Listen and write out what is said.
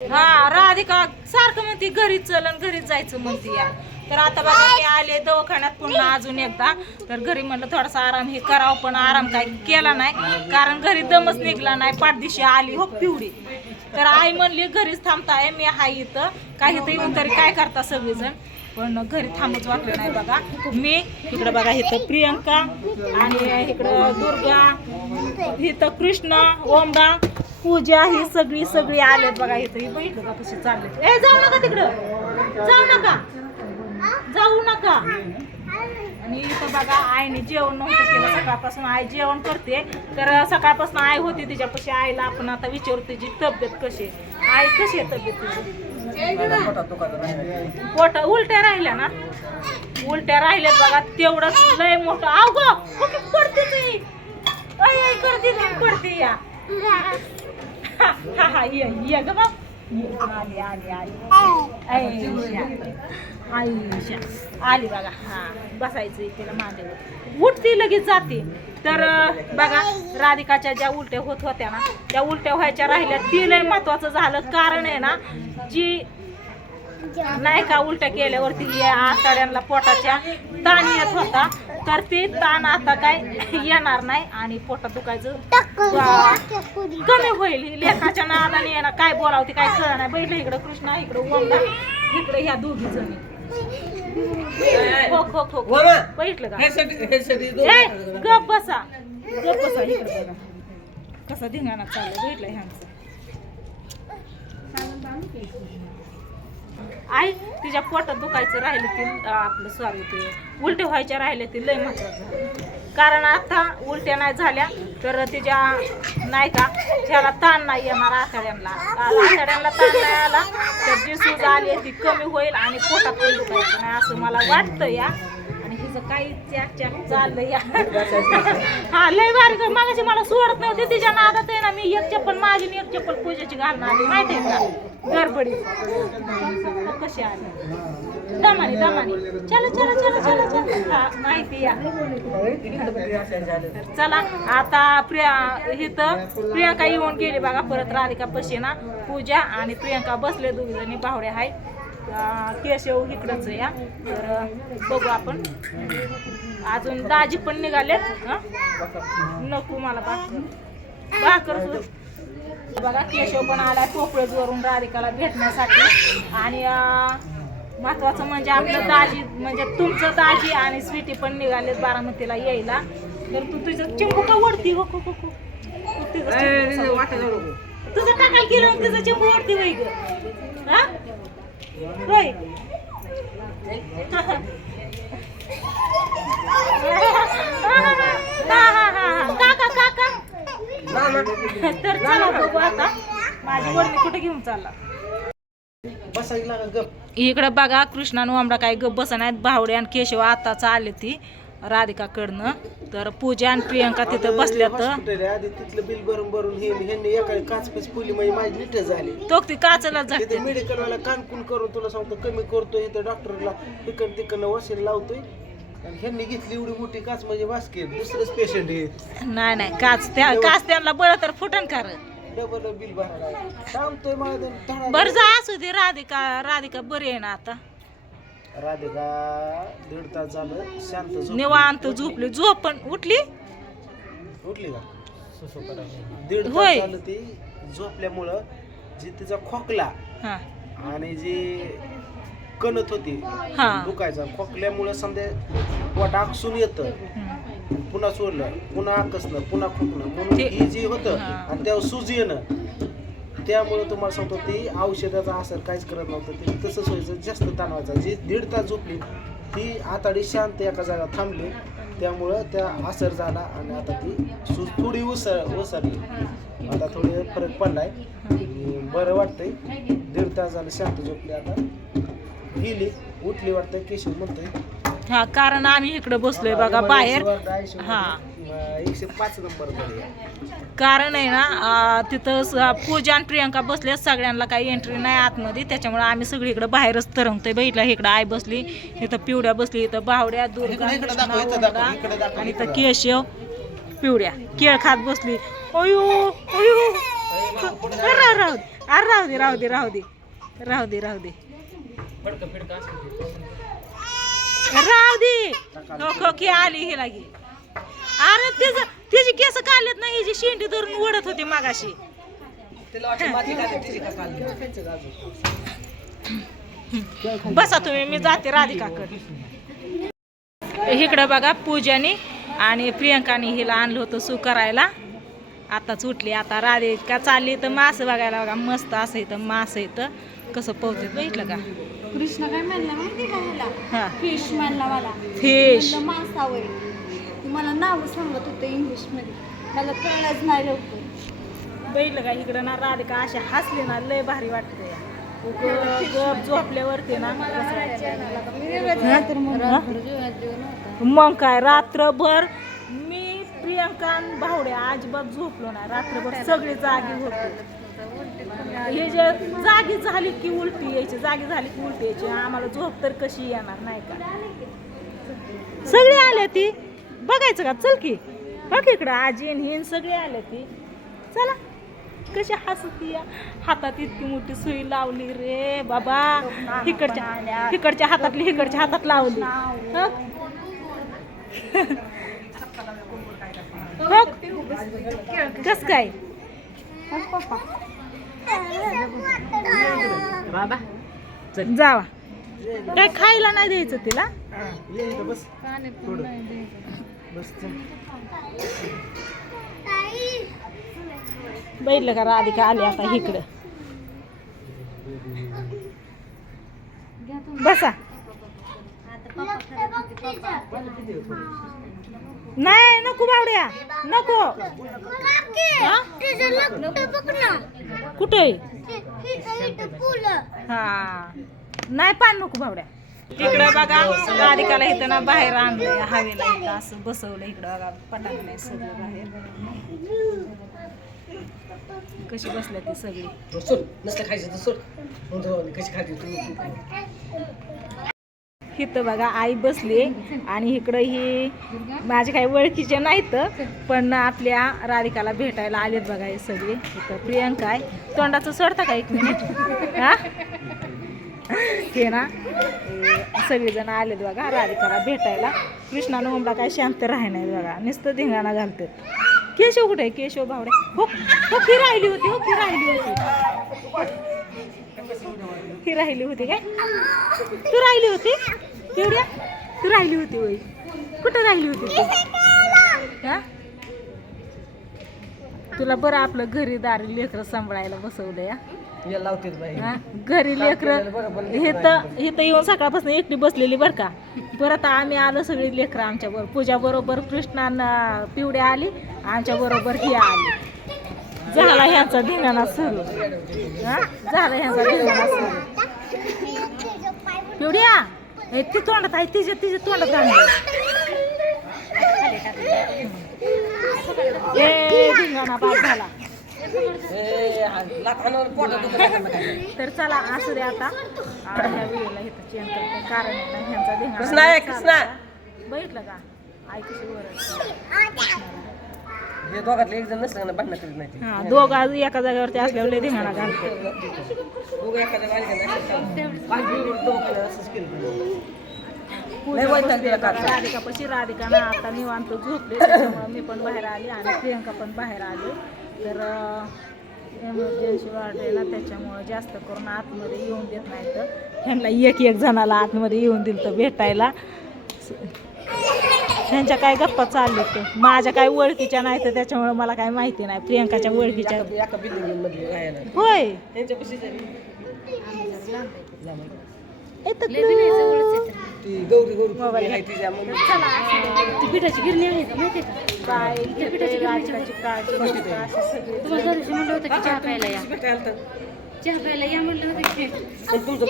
हा राधिका सारखं म्हणते घरीच चल आणि घरीच जायचं म्हणते या. तर आता बघा मी आले दवाखान्यात पुन्हा अजून एकदा. तर घरी म्हणलं थोडासा आराम हे करावं पण आराम काय केला नाही. कारण घरी दमच निघला नाही पाठदिशी आली हो पिवडी तर आई म्हणली घरीच थांबताय मी हाय इथं. काही तर येऊन तरी काय करता सगळेजण. पण घरी थांबच वाटलं नाही बघा. मी इकडं बघा इथं प्रियंका आणि इकडं दुर्गा इथं कृष्ण ओमडा पूजा ही सगळी सगळी आले बघा इथं. ही बघितलं का कशी चालले? ए जाऊ नका तिकडं. जाऊ नका. जाऊ नका. आणि इथं बघा आईने जेवण नव्हतं केलं सकाळपासून. आई जेवण करते. तर सकाळपासून आई होती तिच्यापाशी. आईला आपण आता विचारू तिची तब्येत कशी आहे. आई कशी आहे तब्येत तुझी पोट उलट्या राहिल्या ना? उलट्या राहिल्यात बघा. तेवढंच लय मोठं. आव ग पडते ती? अय करते पडते या. हा हा, ये ये ग बाप आली आली आली आयुष्या आयुष्या आली बघा हा बसायचं तिला मांडीवर उठती लगेच जाते. तर बघा राधिकाच्या ज्या उलट्या होत होत्या ना त्या उलट्या व्हायच्या राहिल्या. ती लय महत्वाचं झालं. कारण आहे ना जी नाही का उलट्या केल्यावरती या आतड्यांना पोटाच्या ताण येत होता. तर ते ताण आता काय येणार नाही आणि पोटात दुखायचं. कमी होईल. ही लेखाच्या नादाने ना काय बोलावं ते काय कळलं नाही. बैठलं इकडं कृष्णा इकडं ओमला इकडे ह्या दोघी जणी. हो हो हो बैठलं का गप बसा. गप बसा इकडे बघा. कसा धिंगाणा चालू बैठलं ह्यांचं. आई तिच्या पोटात दुखायचं राहिलं ते आपलं सॉरी ते उलटे व्हायच्या राहिले ते लय महत्वाचं झालं. कारण आता उलट्या नाही झाल्या तर तिच्या नाही का त्याला ताण नाही येणार आथड्यांना आथड्यांना ताण नाही आला तर जी सूज आली ती कमी होईल आणि पोटात पण दुखायचं नाही असं मला वाटतं या. आणि काही चॅक चॅक चाललं या. हा लय भारी ग मला सोडत नव्हती तिच्या नादात आहे ना मी एक चप्पल माझी एक चप्पल पूजेची घालणार आली माहिती आहे का? गडबडी हो, कशी आली? दमाने दमाने. चला चला चला चला चला. माहिती या. चला आता प्रिया इथं प्रियंका येऊन गेली बघा परत राधिका पशी ना पूजा आणि प्रियंका बसले दोघी जणी बावडे आहे केशव इकडंच या तर बघू आपण. अजून दाजी पण निघाले नको मला भाकर. भाकर बघा केशव पण आला टोपळेज वरून राधिकाला भेटण्यासाठी. आणि महत्वाचं म्हणजे आपलं दाजी म्हणजे तुमचं दाजी आणि स्वीटी पण निघालेत बारामतीला यायला. तर तू तुझं चिंबू का वरती? हो, हो, हो, हो. तुझं टाकायला गेलं आणि तिचं चिंबू वरती होई ग. होय. हा, हा. तर चला बघू आता. माझी वडणी कुठे घेऊन चालला? इकडं बघा कृष्णा ओमडा काय गप बसा नाहीत. भावडे आणि केशव आताच आले ती राधिकाकडनं. तर पूजा आणि प्रियंका तिथं बसल्यात. आधी तिथलं बिल भरून भरून हे ह्यांनी एका काच पीस फुली म्हणजे माझी नीट झाली. तो ती काचला जाते तिथे मेडिकलवाला कानकून करून तुला सांगतो कमी करतोय इथं डॉक्टरला इकडं तिकडनं वशील लावतोय. आणि ह्यांनी घेतली एवढी मोठी काच म्हणजे वासके दुसरंच पेशंट आहे नाही नाही काच त्या काच त्यांना बळ तर फुटन कर डबल बिल भरायला थांबतोय मला ते धडा बर जा असू दे राधिका राधिका बरी आहे ना आता. राधिका दीड तास झालं शांत झोपली. निवांत झोपली. झोप पण उठली? उठली का? दीड तास होय. झालं ती झोपल्यामुळं जी तिचा खोकला हा. आणि जी कणत होती. हा. दुखायचा. खोकल्यामुळं समजा पोट आकसून येतं. पुन्हा सोडलं पुन्हा आकसणं पुन्हा खोकणं म्हणून ते- ही जी होतं हा. आणि त्यावर सूज येणं. त्यामुळे तुम्हाला सांगतो ती औषधाचा असर काहीच करत नव्हतं. ते तसंच व्हायचं जास्त ताणवायचा जी दीड तास झोपली ती आताडी शांत एका जागा थांबली. त्यामुळं त्या असर झाला आणि आता ती सूज थोडी उसर उसरली आता थोडी फरक पडलाय. आणि बरं वाटतंय. दीड तास झालं शांत झोपली आता. गेली उठली वाटतं केशव म्हणतोय. हा कारण आम्ही इकडे बसलोय बघा बाहेर. हा. एकशे पाच नंबरमध्ये कारण आहे ना तिथं स- पूजा आणि प्रियंका बसल्या सगळ्यांना काही एंट्री नाही आतमध्ये त्याच्यामुळे आम्ही सगळी इकडे बाहेरच तरंगतोय. बघितलं इकडं आई बसली इथं पिवड्या बसली इथं बावड्या दुर्गा इकडे- इकडे कृष्णा, दाखव, इथं दाखव, ओमडा, इकडे दाखव, आणि इकडे इथं केशव पिवड्या केळ खात बसली. अयो अयो. राहू राहू अरे राहू दे राहू दे राहू दे राहू दे राहू दे. राहू दे. नको की आली ही लागी. अरे तिचं तिची केस काढलेत ना हिची शेंडी धरून ओढत होती मागाशी. बसा तुम्ही मी जाते राधिकाकडे. इकडं बघा पूजाने आणि प्रियंकाने हिला आणलं होतं सू करायला. आताच उठली आता राधिका चालली तर मास बघायला बघा मस्त असं इथं मास इथं कसं पोहते बघितलं का? कृष्ण काय म्हणला माहिती का ह्याला? हा. फिश म्हणला मला. फिश. म्हणलं मला नाव सांगत होते इंग्लिशमध्ये मला कळलंच नाही लवकर. बघितलं का इकडं ना राधिका अशी हसली ना लय भारी वाटते गप झोपल्यावरती ना. हा? मग काय रात्रभर मी प्रियंका आणि भावड्या अजिबात झोपलो नाही. रात्रभर सगळे जागी होते. हे जे जागी झाली की उलटी यायची जागी झाली की उलटी यायची. आम्हाला झोप तर कशी येणार नाही का? सगळे आले ती. बघायचं का? चल की. बघ इकडं आजी हिन सगळे आले ती. चला. कशी हसती. हातात इतकी मोठी सुई लावली रे बाबा. इकडच्या इकडच्या हातातली इकडच्या हातात लावली. हं? बघ. बाबा जावा. काय खायला नाही द्यायचं तिला? बस बस बघितलं का राधिका आली आता इकडं? बसा. नाही नको बावड्या. नको. कुठे? हा. नाही पान नको बावड्या. इकडं बघा राधिकाला इथं ना बाहेर आणलंय हवेला इथं असं बसवलं इकडं बघा पटाक नाही सगळं बाहेर. कशी बसल्या ती सगळी? इथं बघा आई बसली आणि इकडं ही माझे काही ओळखीचे नाहीत पण आपल्या राधिकाला भेटायला आलेत बघा हे सगळे. इथं प्रियंका आहे. तोंडाचं सोडता का एक मिनिट? हा? हे ना सगळेजण आलेत बघा राधिकाला भेटायला. कृष्णा नोंबला काय शांत राहणार नाही बघा. नुसतं धिंगाणा घालतात. केशव कुठे आहे? केशव भावडे हो हो ही राहिली होती हो ही राहिली होती. ही राहिली होती काय? तू राहिली होती? एवढ्या? तू राहिली होती होय. कुठं राहिली होती तू? हा? तुला बरं आपलं घरी दारी लेकरं सांभाळायला बसवलं या हा? घरी लेकरं इथं इथं येऊन सकाळपासून एकटी बसलेली बरं का. परत आम्ही आलो सगळी लेकरं आमच्या बरोबर पूजा बरोबर कृष्णा पिवड्या आली आमच्या बरोबर ही आली. झाला ह्यांचा धिंगाणा सुरू. हा? झाला ह्यांचा धिंगाणा सुरू. पिवड्या! हे ती तोंडात आहे तिच्या तिच्या तोंडात घालून ए धिंगाणा बाद झाला. तर चला असू दे आता. ह्या व्हिडिओला इथं चेंज करते. कारण ह्यांचा धिंगाणा कृष्णा. बघितलं का? आई कशी ओरडते. हे दोघातले एक जण नसलं ना भांडणं करीत नाही हा दोघं एका जागेवरती असल्यावर लय धिंगाणा घालते दोघं एखाद्या बालिका दोघं असंच केलं पूजा बसली बघा राधिकापाशी राधिका ना आता निवांत झोपले त्याच्यामुळे मी पण बाहेर आली आणि प्रियंका पण बाहेर आली. तर एमर्जन्सी आहे ना त्याच्यामुळं जास्त करून आतमध्ये येऊन देत नाही तर ह्यांना एक एक जणाला आतमध्ये येऊन दिलं तर भेटायला. ह्यांच्या काय गप्पा चालले तर माझ्या काय ओळखीच्या नाही तर त्याच्यामुळे मला काय माहिती नाही. प्रियंकाच्या ओळखीच्या. होय. ती ती पिठाची गिरणी आहे का? माहिती आहे का? काय तुम्हाला म्हणलं होतं की चहा प्यायला या. चहा प्यायला या. म्हणलं होतं